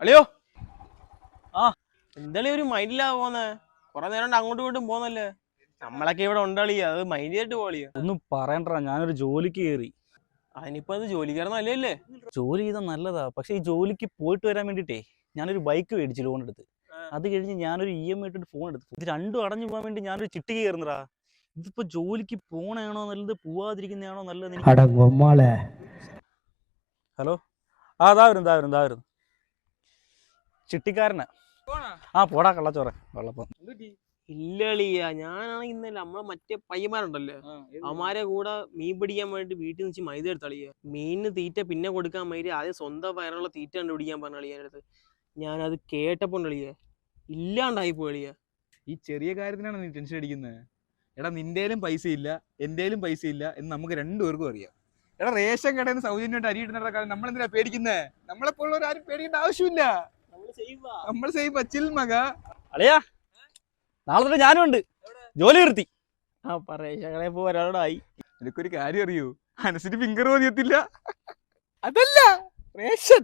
അളിയോ ആ എന്താളി ഒരു മൈൻഡിലാ പോന്നെ? കൊറേ നേരം കൊണ്ട് അങ്ങോട്ടും ഇങ്ങോട്ടും പോന്നല്ലേ? നമ്മളൊക്കെ ഇവിടെ ഉണ്ടളി, അത് മൈൻഡ് ചെയ്തിട്ട് പോളിയോ. ഒന്നും പറയണ്ട, ഞാനൊരു ജോലിക്ക് കയറി. അതിനിപ്പോ അത് ജോലിക്കാരൻ നല്ലല്ലേ? ജോലി ചെയ്താൽ നല്ലതാ, പക്ഷെ ഈ ജോലിക്ക് പോയിട്ട് വരാൻ വേണ്ടിട്ടേ ഞാനൊരു ബൈക്ക് മേടിച്ചു ലോൺ എടുത്ത്. അത് കഴിഞ്ഞ് ഞാനൊരു EMI ഇട്ടിട്ട് ഫോൺ എടുത്തു. ഇത് രണ്ടും അടഞ്ഞു പോകാൻ വേണ്ടി ഞാനൊരു ചിട്ടി കയറുന്നതാ. ഇതിപ്പോ ജോലിക്ക് പോണയാണോ നല്ലത്, പോവാതിരിക്കുന്നതാണോ നല്ലത്? ഹലോ, ദാ വരുന്നു ചിട്ടിക്കാരനാ. പോടാ കള്ളച്ചോറെ വെള്ളപ്പം. ഇല്ലളിയാ, ഞാനാണെങ്കിൽ ഇന്നലെ നമ്മളെ മറ്റേ പയ്യന്മാരുണ്ടല്ലോ, അവന്മാരെ കൂടെ മീൻ പിടിക്കാൻ വേണ്ടി വീട്ടിൽ നിന്ന് മൈദ എടുത്തളിയ. മീനിന് തീറ്റ പിന്നെ കൊടുക്കാൻ വേണ്ടി ആദ്യം സ്വന്തം വയറുള്ള തീറ്റ കണ്ടുപിടിക്കാൻ പറഞ്ഞളിയ അടുത്ത്. ഞാനത് കേട്ടപ്പോ ഉണ്ടളിയ ഇല്ലാണ്ടായി പോളിയ. ഈ ചെറിയ കാര്യത്തിനാണ് നീ ടെൻഷൻ അടിക്കുന്നത്. എടാ, നിന്റെയിലും പൈസ ഇല്ല, എന്റെയിലും പൈസ ഇല്ല എന്ന് നമുക്ക് രണ്ടുപേർക്കും അറിയാം. എടാ, റേഷൻ കടയിൽ നിന്ന് സൗജന്യമായിട്ട് അരി ഇടുന്ന കാര്യം നമ്മൾ എന്തിനാ പേടിക്കുന്നത്? നമ്മളെപ്പോലുള്ളവർ ആരും പേടിക്കേണ്ട ആവശ്യമില്ല. നമ്മൾ സേഫ് ചിൽ മക. അളിയാ, നാളെ തൊട്ട് ഞാനും ഉണ്ട്, ജോലി നിർത്തി. റേഷൻ ഒരാളോടായി. എനിക്കൊരു കാര്യം അറിയൂ, അനുസരിച്ച് ഫിംഗർ മതിയത്തില്ല. അതല്ല റേഷൻ.